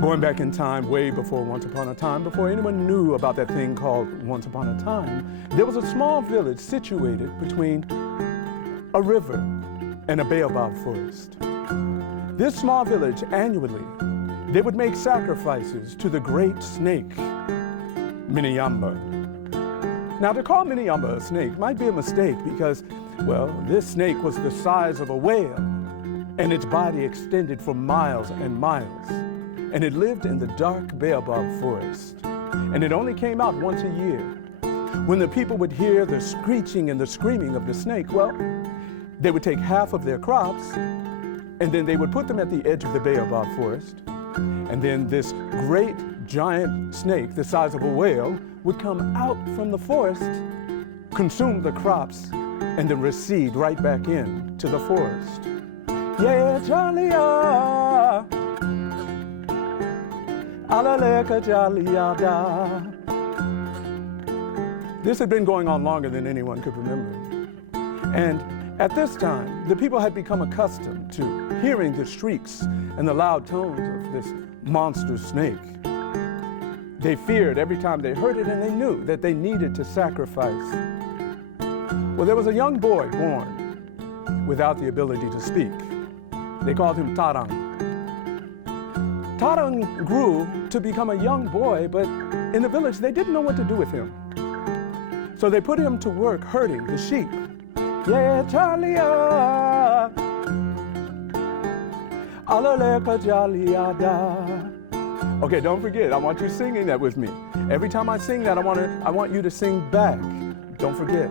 Going back in time, way before Once Upon a Time, before anyone knew about that thing called Once Upon a Time, there was a small village situated between a river and a baobab forest. This small village, annually, they would make sacrifices to the great snake, Miniyamba. Now, to call Miniyamba a snake might be a mistake because, well, this snake was the size of a whale, and its body extended for miles and miles. And it lived in the dark baobab forest. And it only came out once a year. When the people would hear the screeching and the screaming of the snake, well, they would take half of their crops, and then they would put them at the edge of the baobab forest. And then this great giant snake, the size of a whale, would come out from the forest, consume the crops, and then recede right back in to the forest. Yeah, Charlie, this had been going on longer than anyone could remember. And at this time, the people had become accustomed to hearing the shrieks and the loud tones of this monster snake. They feared every time they heard it, and they knew that they needed to sacrifice. Well, there was a young boy born without the ability to speak. They called him Tarang. Tarang grew to become a young boy, but in the village they didn't know what to do with him. So they put him to work herding the sheep. Yeah, Charlie, okay, don't forget, I want you singing that with me. Every time I sing that, I want you to sing back. Don't forget.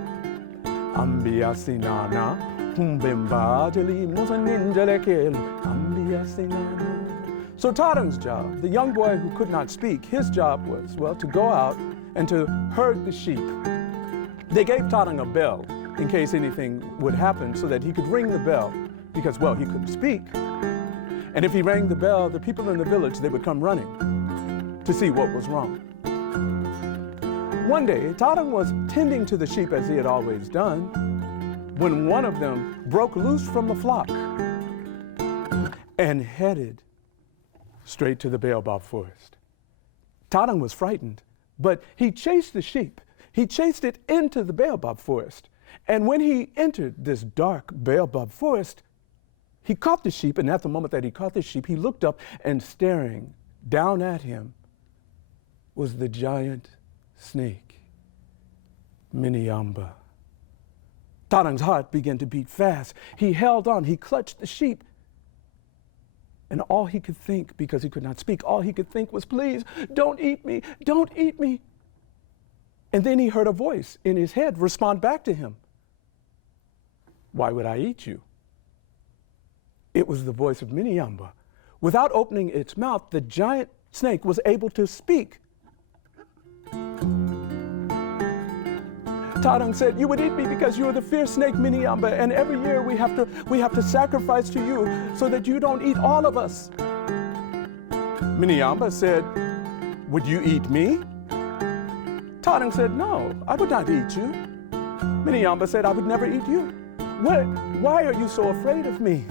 Ambia sinana, humbemba jali musaninjalekel, ambia sinana. So Tarang's job, the young boy who could not speak, his job was, well, to go out and to herd the sheep. They gave Tarang a bell in case anything would happen so that he could ring the bell because, well, he couldn't speak. And if he rang the bell, the people in the village, they would come running to see what was wrong. One day, Tarang was tending to the sheep as he had always done when one of them broke loose from the flock and headed straight to the baobab forest. Tarang was frightened, but he chased the sheep. He chased it into the baobab forest. And when he entered this dark baobab forest, he caught the sheep, and at the moment that he caught the sheep, he looked up, and staring down at him was the giant snake, Miniyamba. Tarang's heart began to beat fast. He held on, he clutched the sheep, and all he could think, because he could not speak, all he could think was, please, don't eat me, don't eat me. And then he heard a voice in his head respond back to him. Why would I eat you? It was the voice of Miniyamba. Without opening its mouth, the giant snake was able to speak. Tarang said, you would eat me because you are the fierce snake Miniyamba, and every year we have to sacrifice to you so that you don't eat all of us. Miniyamba said, would you eat me? Tarang said, no, I would not eat you. Miniyamba said, I would never eat you. Why are you so afraid of me?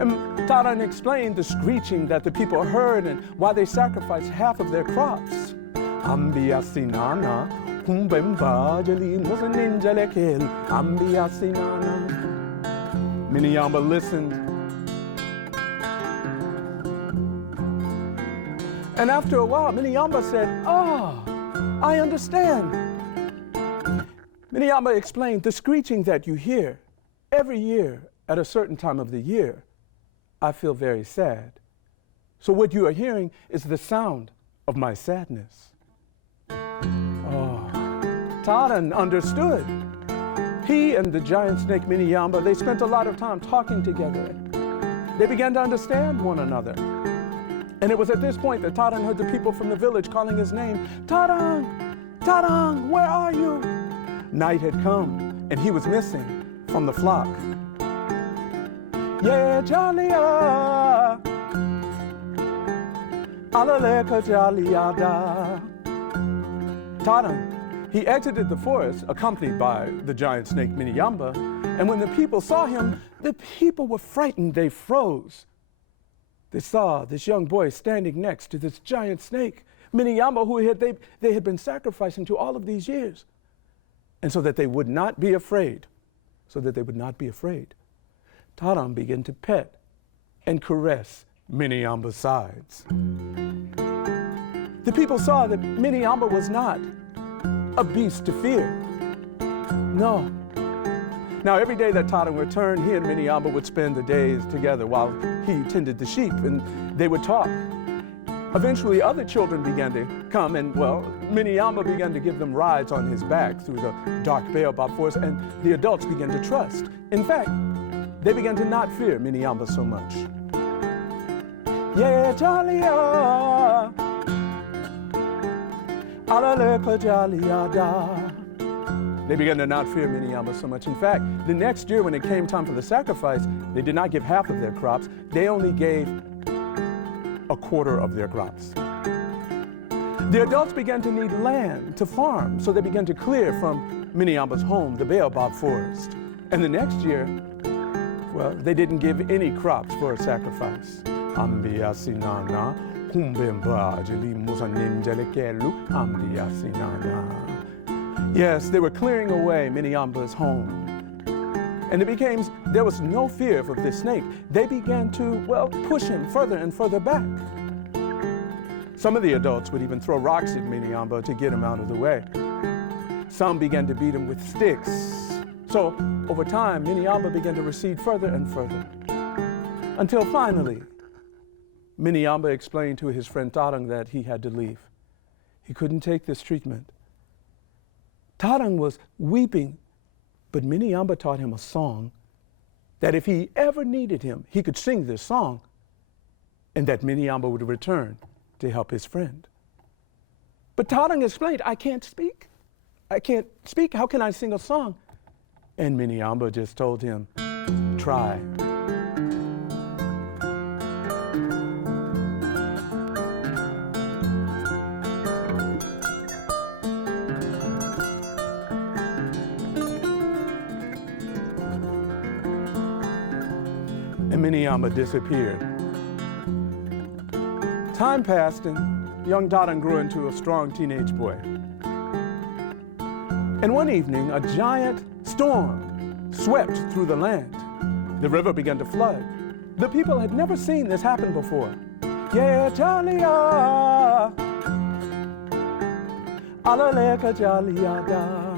And Tarang explained the screeching that the people heard and why they sacrificed half of their crops. Ambia sinana, humbemba jali musaninjalekel, ambia sinana. Miniyamba listened. And after a while, Miniyamba said, I understand. Miniyamba explained the screeching that you hear every year at a certain time of the year. I feel very sad. So what you are hearing is the sound of my sadness. Tarang understood. He and the giant snake Miniyamba, they spent a lot of time talking together. They began to understand one another. And it was at this point that Tarang heard the people from the village calling his name. Tarang! Tarang, where are you? Night had come, and he was missing from the flock. Yeah, Jalia, alaleka Jaliada. Tarang, he exited the forest accompanied by the giant snake Miniyamba, and when the people saw him, the people were frightened. They froze. they saw this young boy standing next to this giant snake, Miniyamba, who they had been sacrificing to all of these years. And so that they would not be afraid, Tarang began to pet and caress Miniyamba's sides. The people saw that Miniyamba was not a beast to fear. No. Now, every day that Tarang returned, he and Miniyamba would spend the days together while he tended the sheep, and they would talk. Eventually, other children began to come, and, well, Miniyamba began to give them rides on his back through the dark baobab forest, and the adults began to trust. In fact, they began to not fear Miniyamba so much. Yeah, Jalia, Alaleka Jaliada. They began to not fear Miniyamba so much. In fact, the next year when it came time for the sacrifice, they did not give half of their crops. They only gave a quarter of their crops. The adults began to need land to farm, so they began to clear from Miniyamba's home, the baobab forest. And the next year, well, they didn't give any crops for a sacrifice. Yes, they were clearing away Miniyamba's home. And there was no fear of this snake. They began to, well, push him further and further back. Some of the adults would even throw rocks at Miniyamba to get him out of the way. Some began to beat him with sticks. So, over time, Miniyamba began to recede further and further. Until finally, Miniyamba explained to his friend Tarang that he had to leave. He couldn't take this treatment. Tarang was weeping, but Miniyamba taught him a song that if he ever needed him, he could sing this song, and that Miniyamba would return to help his friend. But Tarang explained, I can't speak. How can I sing a song? And Miniyamba just told him, try. And Miniyamba disappeared. Time passed, and young Tarang grew into a strong teenage boy. And one evening, a giant storm swept through the land. The river began to flood. The people had never seen this happen before. Yeah, Jalia, Alaleka Jaliada.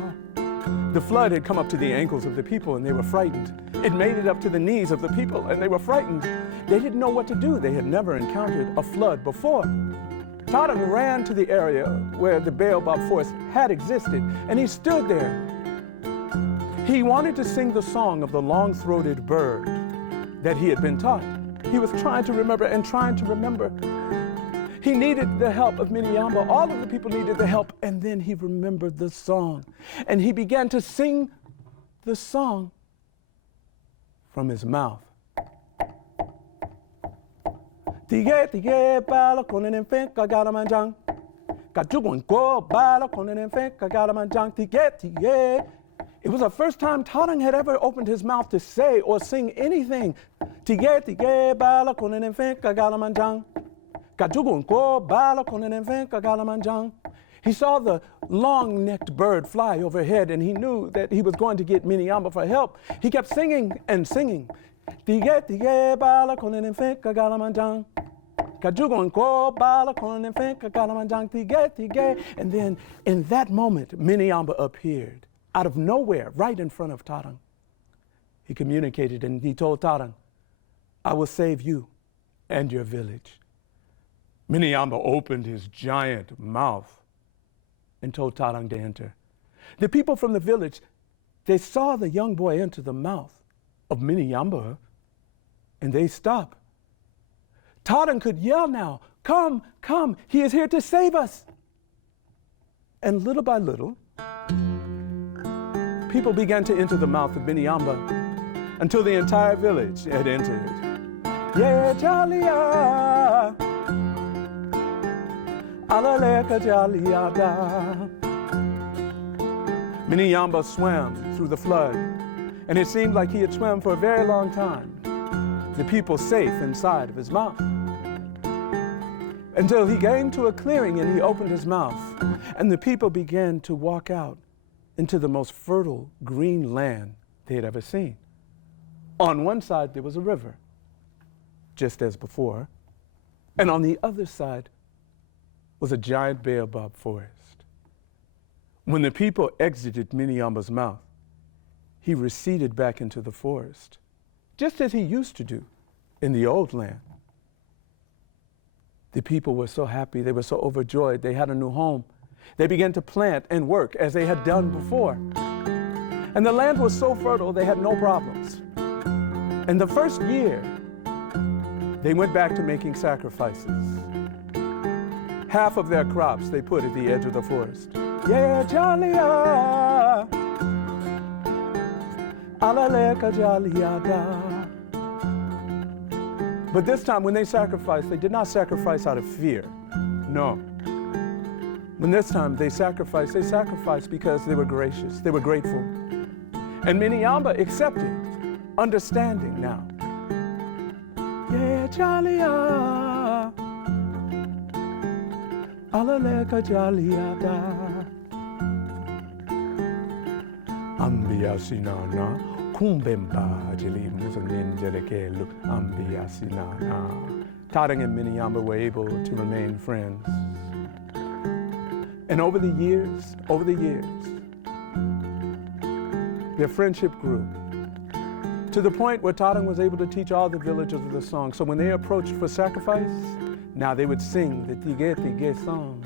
The flood had come up to the ankles of the people, and they were frightened. It made it up to the knees of the people, and they were frightened. They didn't know what to do. They had never encountered a flood before. Tarang ran to the area where the baobab forest had existed, and he stood there. He wanted to sing the song of the long-throated bird that he had been taught. He was trying to remember and trying to remember. He needed the help of Miniyamba. All of the people needed the help, and then he remembered the song. And he began to sing the song from his mouth. Tige tige bala konen en fen kagala manjang. Kajugon go bala konen en fen kagala manjang. Tige tige. It was the first time Tarang had ever opened his mouth to say or sing anything. Tige tige bala konen en fen kagala manjang. Kajugon go bala konen en fen kagala manjang. He saw the long-necked bird fly overhead, and he knew that he was going to get Miniyamba for help. He kept singing and singing. Tige tige bala konen en fen kagala manjang. Kajugon ko bala konen en fen kagala manjang. Tige tige. And then in that moment, Miniyamba appeared out of nowhere, right in front of Tarang. He communicated, and he told Tarang, I will save you and your village. Miniyamba opened his giant mouth and told Tarang to enter. The people from the village, they saw the young boy enter the mouth of Miniyamba, and they stopped. Tarang could yell now, come, come, he is here to save us. And little by little, people began to enter the mouth of Miniyamba until the entire village had entered. Yeah, Jalia, Alaleka Jaliada. Miniyamba swam through the flood, and it seemed like he had swam for a very long time. The people safe inside of his mouth. until he came to a clearing and he opened his mouth, and the people began to walk out into the most fertile green land they had ever seen. On one side there was a river, just as before, and on the other side was a giant baobab forest. When the people exited Miniyamba's mouth, he receded back into the forest, just as he used to do in the old land. The people were so happy, they were so overjoyed, they had a new home. They began to plant and work as they had done before. And the land was so fertile, they had no problems. In the first year, they went back to making sacrifices. Half of their crops they put at the edge of the forest. Yeah, Jalia, alaleka Jaliada. But this time when they sacrificed, they did not sacrifice out of fear. No. When this time they sacrificed because they were gracious, they were grateful. And Miniyamba accepted, understanding now. Yeah, Jalia, alaleka Jaliada. Ambia sinana, kumbemba jeli musanenjelekelu, ambia sinana. Tadang and Miniyamba were able to remain friends. And over the years, their friendship grew to the point where Tadang was able to teach all the villagers of the song. So when they approached for sacrifice, now they would sing the tige tige song.